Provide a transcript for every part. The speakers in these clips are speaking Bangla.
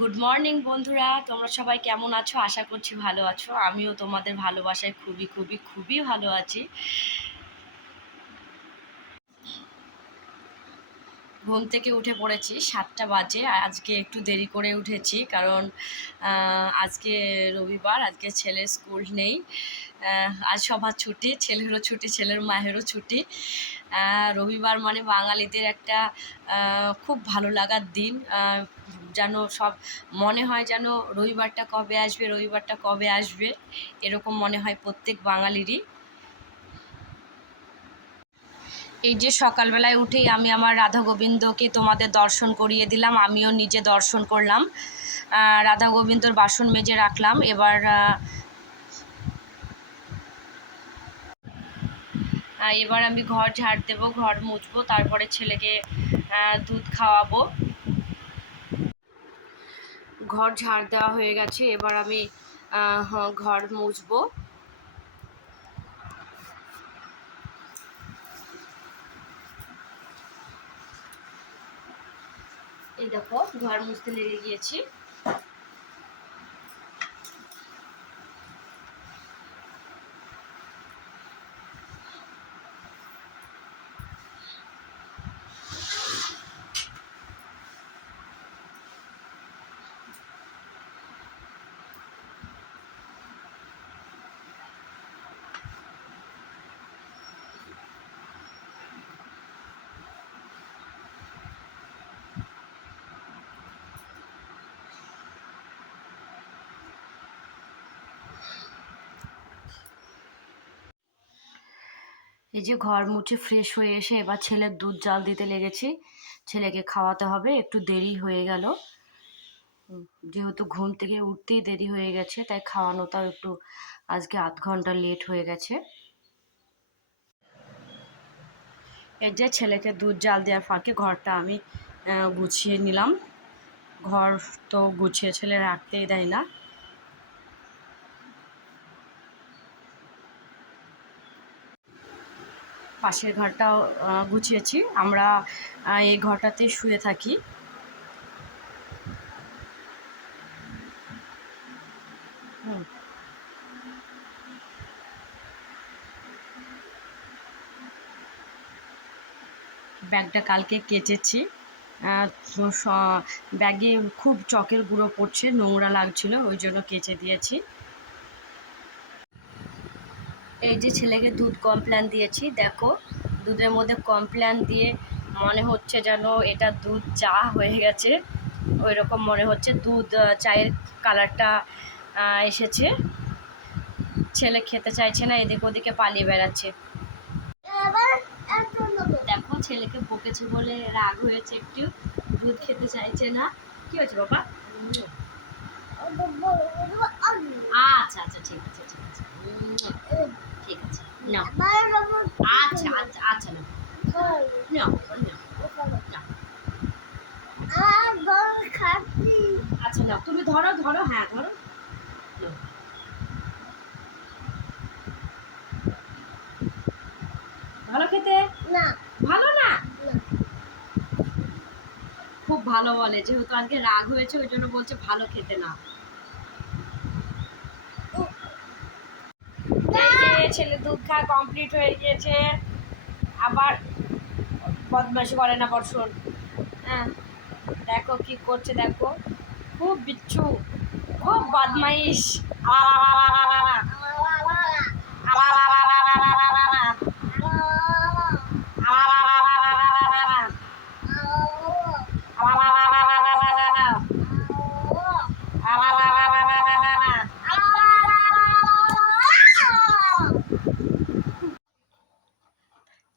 গুড মর্নিং বন্ধুরা, তোমরা সবাই কেমন আছো? আশা করছি ভালো আছো। আমিও তোমাদের ভালোবাসায় খুবই খুবই খুবই ভালো আছি। ঘুম থেকে উঠে পড়েছি 7টা বাজে। আর আজকে একটু দেরি করে উঠেছি কারণ আজকে রবিবার, আজকে ছেলের স্কুল নেই। আজ সবার ছুটি, ছেলেরও ছুটি, ছেলের মায়েরও ছুটি। রবিবার মানে বাঙালিদের একটা খুব ভালো লাগার দিন। যেন সব মনে হয় যেন রবিবারটা কবে আসবে, রবিবারটা কবে আসবে, এরকম মনে হয় প্রত্যেক বাঙালিরই। এই যে সকালবেলায় উঠেই আমি আমার রাধা গোবিন্দকে তোমাদের দর্শন করিয়ে দিলাম, আমিও নিজে দর্শন করলাম। রাধা গোবিন্দর বাসন মেজে রাখলাম। এবার আমি ঘর ঝাড় দেবো, ঘর মুছবো, তারপরে ছেলেকে দুধ খাওয়াবো। ঘর ঝাড় দেওয়া হয়ে গেছে, এবার আমি ঘর মুছবো। এই দেখো ঘর মুছতে লেগে গিয়েছি। এই যে ঘর মুছে ফ্রেশ হয়ে এসে এবার ছেলের দুধ জাল দিতে লেগেছি। ছেলেকে খাওয়াতে হবে, একটু দেরি হয়ে গেল। যেহেতু ঘুম থেকে উঠতেই দেরি হয়ে গেছে, তাই খাওয়ানোটাও একটু আজকে আধ ঘন্টা লেট হয়ে গেছে। এই যে ছেলেকে দুধ জাল দেওয়ার ফাঁকে ঘরটা আমি গুছিয়ে নিলাম। ঘর তো গুছিয়ে ছেলে রাখতেই দেয় না। পাশের ঘরটাও গুছিয়েছি। আমরা এই ঘরটাতে শুয়ে থাকি। হুম, ব্যাগটা কালকে কেচেছি। আহ, ব্যাগে খুব চকের গুঁড়ো পড়ছে, নোংরা লাগছিল, ওই জন্য কেচে দিয়েছি। এই যে ছেলেকে দুধ কমপ্ল্যান দিয়েছি, দেখো দুধের মধ্যে কমপ্ল্যান দিয়ে মনে হচ্ছে যেন এটা দুধ চা হয়ে গেছে, ওই রকম মনে হচ্ছে। দুধ চায়ের কালারটা এসেছে। ছেলে খেতে চাইছে না, এদিক ওদিকে পালিয়ে বেড়াচ্ছে। দেখো ছেলেকে বকেছে বলে রাগ হয়েছে একটু, দুধ খেতে চাইছে না। কি হয়েছে বাবা? আচ্ছা আচ্ছা, ঠিক আছে ঠিক আছে, ঠিক আছে নাও। আচ্ছা আচ্ছা আচ্ছা, নাও নাও নাও। আচ্ছা নাও, তুমি ধরো ধরো, হ্যাঁ ধরো। ভালো খেতে না, ভালো না, খুব ভালো বলে, যেহেতু আজকে রাগ হয়েছে ওই জন্য বলছে ভালো খেতে না। এই যে ছেলে দুধ খাওয়া কমপ্লিট হয়ে গিয়েছে। আবার বদমাইশি করে না বর্ষণ। হ্যাঁ, দেখো কি করছে, দেখো খুব বিচ্ছু, খুব বদমাইশ।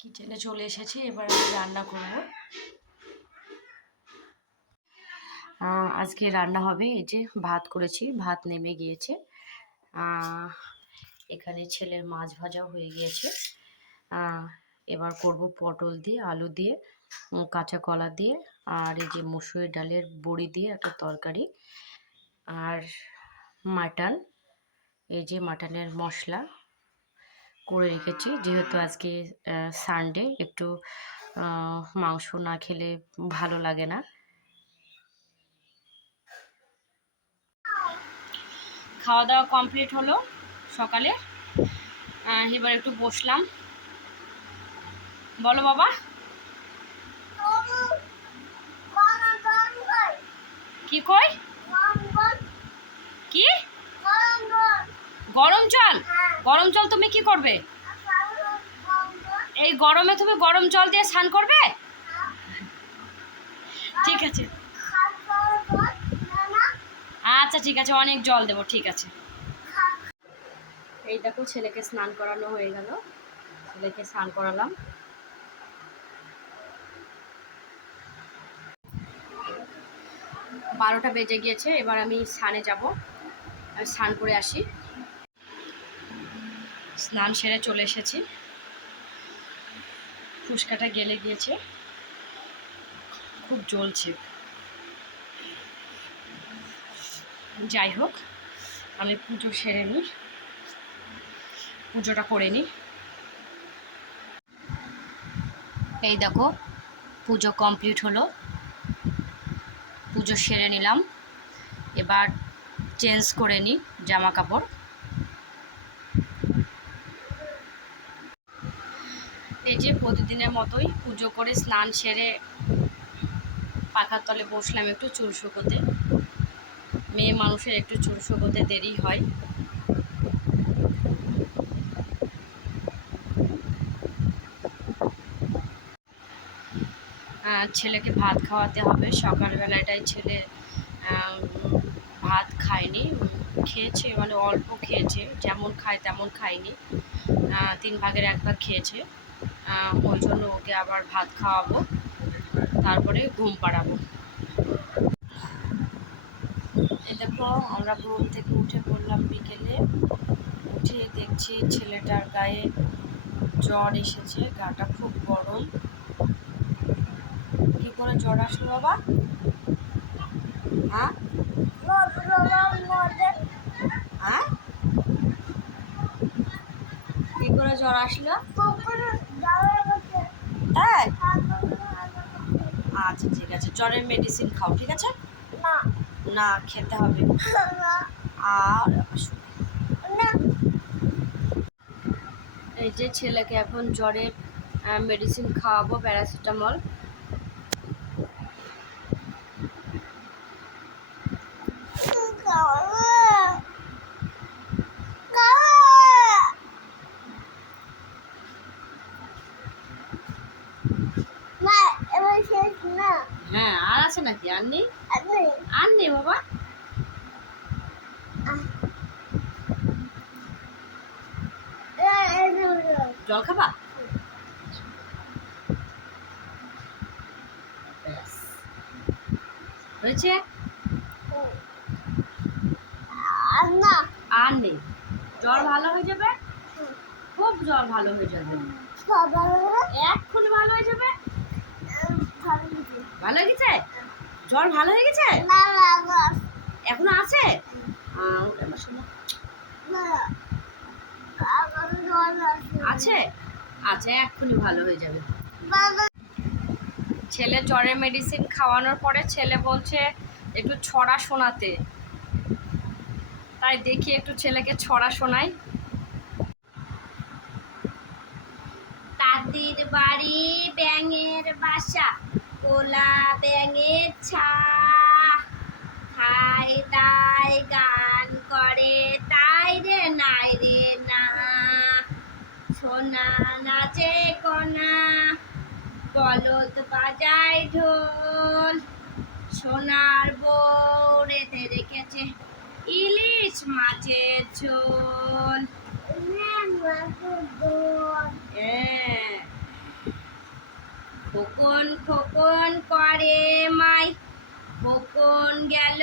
কিচেনে চলে এসেছি, এবার আমি রান্না করব। আজকে রান্না হবে, এই যে ভাত করেছি, ভাত নেমে গিয়েছে। এখানে ছেলের মাছ ভাজাও হয়ে গিয়েছে। এবার করব পটল দিয়ে, আলু দিয়ে, কাঁচা কলা দিয়ে, আর এই যে মুসুরি ডালের বড়ি দিয়ে একটা তরকারি, আর মাটন। এই যে মাটনের মশলা করে রেখেছি, যেহেতু আজকে সানডে, একটু মাংস না খেলে ভালো লাগে না। খাওয়া দাওয়া কমপ্লিট হলো সকালে। এবার একটু বসলাম। বলো বাবা। কি কই? কি গরম জল? গরম জল তুমি কি করবে? এই গরমে তুমি গরম জল দিয়ে স্নান করবে? ঠিক আছে, আচ্ছা ঠিক আছে, অনেক জল দেবো, ঠিক আছে। এই দেখো ছেলেকে স্নান করানো হয়ে গেল, ছেলেকে স্নান করালাম। 12টা বেজে গিয়েছে, এবার আমি স্নানে যাব। আমি স্নান করে আসি। স্নান সেরে চলে এসেছি। ফুসকাটা গেলে গিয়েছে, খুব জ্বলছে। যাই হোক, আমি পুজো সেরে নিই, পুজোটা করে নিই। এই দেখো পুজো কমপ্লিট হলো, পুজো সেরে নিলাম। এবার চেঞ্জ করে নিই জামা কাপড়। এই যে প্রতিদিনের মতোই পুজো করে স্নান সেরে পাখার তলে বসলাম একটু চুল শুকোতে। মেয়ে মানুষের একটু চুল শুকোতে দেরি হয়। ছেলেকে ভাত খাওয়াতে হবে। সকালবেলাটাই ছেলে ভাত খায়নি, খেয়েছে মানে অল্প খেয়েছে, যেমন খায় তেমন খায়নি, 3 ভাগের 1 ভাগ খেয়েছে। ওই জন্য ওকে আবার ভাত খাওয়াবো, তারপরে ঘুম পাড়াবো। এই দেখো আমরা ঘুম থেকে উঠে পড়লাম বিকেলে। উঠে দেখছি ছেলেটার গায়ে জ্বর এসেছে, গাটা খুব গরম। কি করে জ্বর আসলো বাবা? হ্যাঁ হ্যাঁ, কি করে জ্বর আসলো? তাই? আচ্ছা ঠিক আছে, জ্বরের মেডিসিন খাও, ঠিক আছে? না খেতে হবে। আর এই যে ছেলেকে এখন জ্বরের মেডিসিন খাওয়াবো, প্যারাসিটামল। হ্যাঁ, আর আছে নাকি? আর নেই, আর নেই বাবা। জল খাবা? হয়েছে? আর নেই, জ্বর ভালো হয়ে যাবে, খুব জ্বর ভালো হয়ে যাবে, এক্ষুনি ভালো হয়ে যাবে। ভালো হয়ে গেছে? জ্বর ভালো হয়ে গেছে? এখনো আছে? আছে? আচ্ছা, এক্ষুনি ভালো হয়ে যাবে। ছেলে জ্বরের মেডিসিন খাওয়ানোর পরে ছেলে বলছে একটু ছড়া শোনাতে, তাই দেখি একটু ছেলেকে ছড়া শোনাই। তাদের বাড়ি ব্যাঙের বাসা, কোলা ব্যাঙের ছা, খায় দায় গান করে তাই রে নাই রে না, সোনা নাচে কনা, বলদ বাজায় ঢোল, সোনার বউ রেঁধে রেখেছে ইলিশ মাছের ঝোল। খোকন খোকন করে মাই, খোকন গেল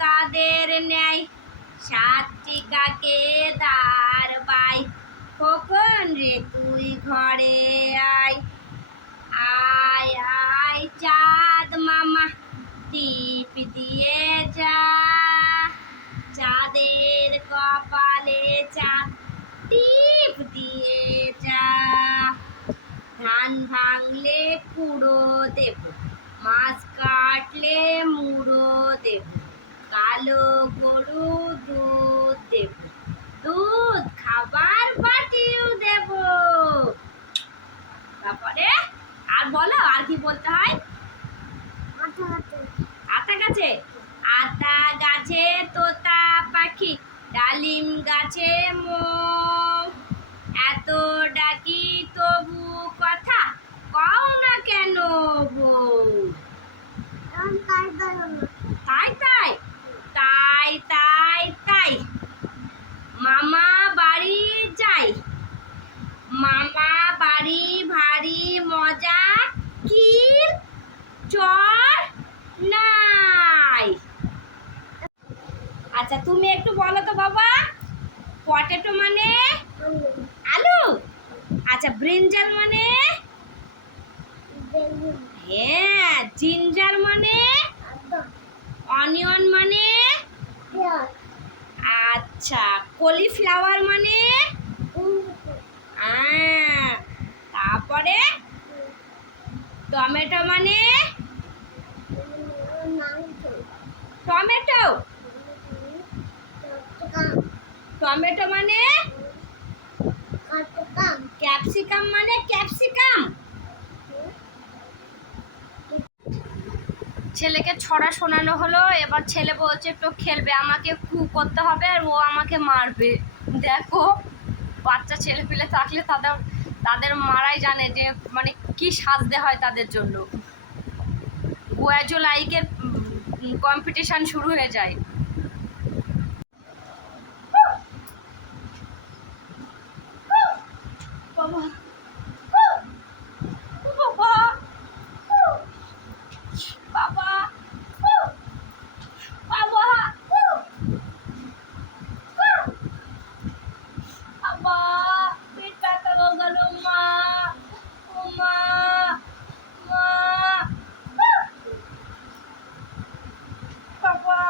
কাদের ন্যায়, 7টি কাকে দাঁড় বাই, খোকন রে তুই ঘরে আয়, আয় আয় চাঁদ মামা টিপ দিয়ে যা, চাঁদের কপালে চাঁদ টিপ দিয়ে যা, ধান ভাঙলে কুড়ো দেব, মাছ কাটলে মুড়ো দেব, কালো গরু দুধ বলো আর কি বলতে হয়? আতা গাছে, আতা গাছে তোতা পাখি, ডালিম গাছে মোম, এত ডাকি তবু কথা কও না কেন বউ? তাই তাই তাই তাই তাই মামা বাড়ি যাই, মামা বাড়ি ভারী মজা, কি চর নাই। আচ্ছা তুমি একটু বলো তো বাবা, পটেটো মানে? আলু। আচ্ছা ব্রিঞ্জাল মানে? হ্যাঁ। জিঞ্জার মানে? অনিয়ন মানে? আচ্ছা কলিফ্লাওয়ার মানে? তারপরে টমেটো মানে? টমেটো। টমেটো মানে? ক্যাপসিকাম মানে? ক্যাপসিকাম। ছেলেকে ছড়া শোনানো হলো, এবার ছেলে বলছে একটু খেলবে, আমাকে কু করতে হবে আর ও আমাকে মারবে। দেখো বাচ্চা ছেলে পেলে থাকলে তাদের তাদের মারাই জানে যে মানে কি সাজতে হয় তাদের জন্য। গোয়াজো লাইকের কম্পিটিশন শুরু হয়ে যায়। বাবা বাবা বাবা বাবা বাবা পেট ব্যথা হয়ে গেল মা, ও মা, মা, বাবা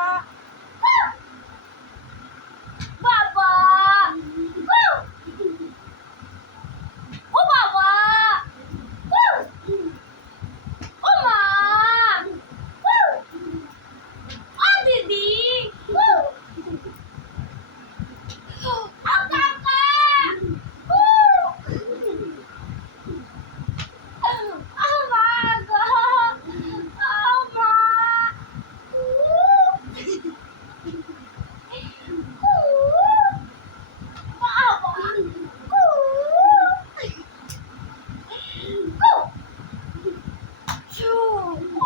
বাবা, ও বাবা, ও মা, ও দিদি, ও কাকা, ও মা গো, ও মা,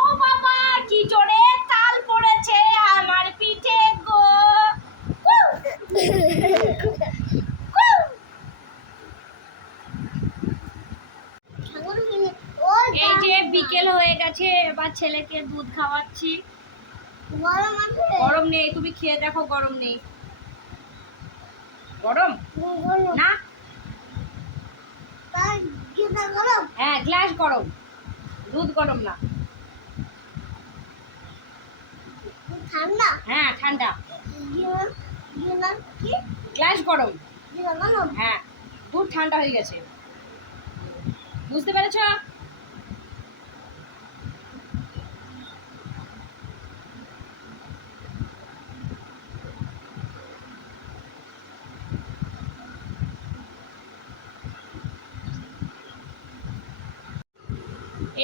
ও বাবা কি জোরে তাল পড়েছে আমার পিঠে গো। এই যে বিকেল হয়ে গেছে, এবার ছেলেকে দুধ খাওয়াচ্ছি। গরম নেই, তুমি খেয়ে দেখো গরম নেই। গরম না? হ্যাঁ গ্লাস গরম, দুধ গরম না। ঠান্ডা? হ্যাঁ ঠান্ডা। গ্লাস গরম। হ্যাঁ দুধ ঠান্ডা হয়ে গেছে, বুঝতে পেরেছ?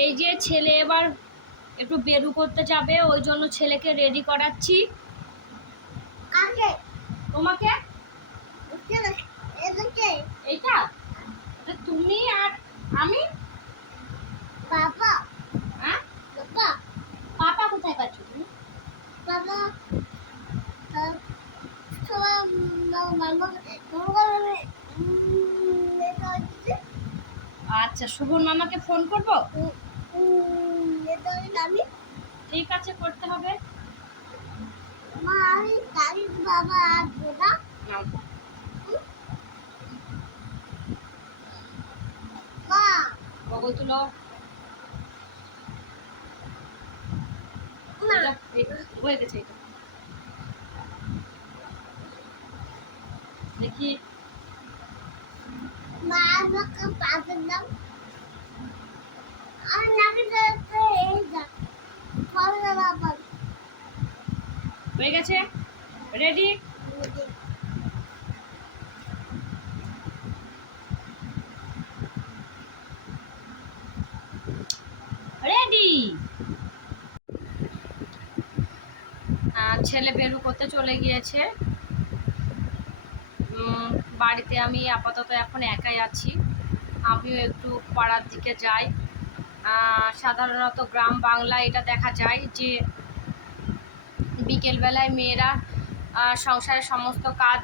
এই যে ছেলে এবার একটু বেরু করতে যাবে, ওই জন্য ছেলেকে রেডি করাচ্ছি। তোমাকে এইটা তুমি আর আমি। পাপা? হ্যাঁ পাপা কোথায় পাচ্ছ তুমি? পাপা আচ্ছা শুভর মামাকে ফোন করবো? ঠিক আছে করতে হবে। বাবা বগল তুলো। হয়ে গেছে এটা দেখি। হয়ে গেছে, রেডি। ছেলে বেরু করতে চলে গিয়েছে। বাড়িতে আমি আপাতত এখন একাই আছি। আমিও একটু পাড়ার দিকে যাই। সাধারণত গ্রাম বাংলায় এটা দেখা যায় যে বিকেলবেলায় মেয়েরা সংসারের সমস্ত কাজ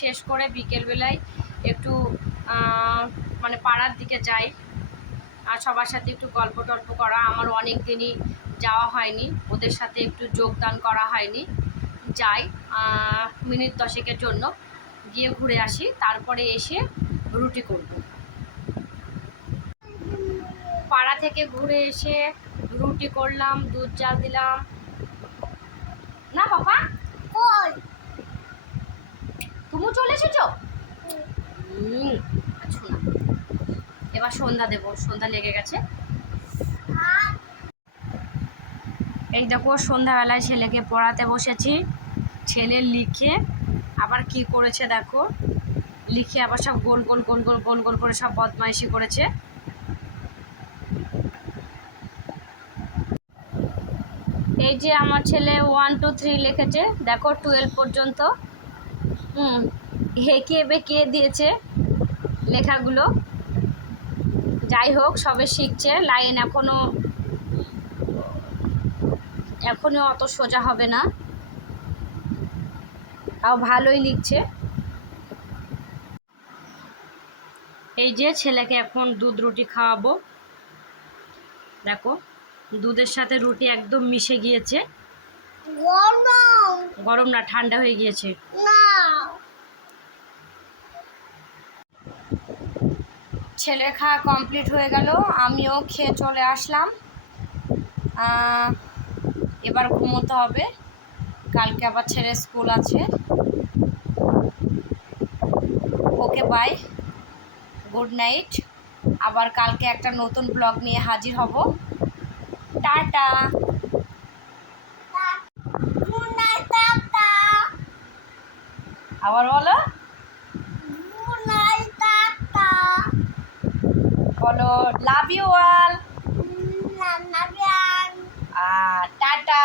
শেষ করে বিকেলবেলায় একটু মানে পাড়ার দিকে যাই আর সবার সাথে একটু গল্প টল্প করা। আমার অনেক দিনই যাওয়া হয়নি, ওদের সাথে একটু যোগদান করা হয়নি। যাই মিনিট 10-এর জন্য, গিয়ে ঘুরে আসি, তারপরে এসে রুটি করব। পাড়া থেকে ঘুরে এসে রুটি করলাম, দুধ জাল দিলাম। না বাবা কই তুমি চলে এসেছো? আচ্ছা না, এবার সন্ধ্যা দেবো, সন্ধ্যা লেগে গেছে। এই দেখো সন্ধ্যাবেলায় ছেলেকে পড়াতে বসেছি। ছেলে লিখে আবার কি করেছে দেখো, লিখে আবার সব গোল গোল গোল গোল গোল গোল করে সব বদমাইশি করেছে। এই যে আমার ছেলে 1 2 3 লিখেছে, দেখো 12 পর্যন্ত। হেঁকে বেঁকে দিয়েছে লেখাগুলো। যাই হোক, সবে শিখছে, লাইন এখনো অত সোজা হবে না, তাও ভালোই লিখছে। এই যে ছেলেকে এখন দুধ রুটি খাওয়াবো। দেখো দুধের সাথে রুটি একদম মিশে গিয়েছে। গরম না, ঠান্ডা হয়ে গিয়েছে। ছেলে খাওয়া কমপ্লিট হয়ে গেল, আমিও খেয়ে চলে আসলাম। এবার ঘুমোতে হবে, কালকে আবার ছেলে স্কুল আছে। Okay bye, good night. আবার কালকে একটা নতুন ব্লগ নিয়ে হাজির হব। টাটা। আবার বলো, বলো লাভ ইউ অল। টাটা।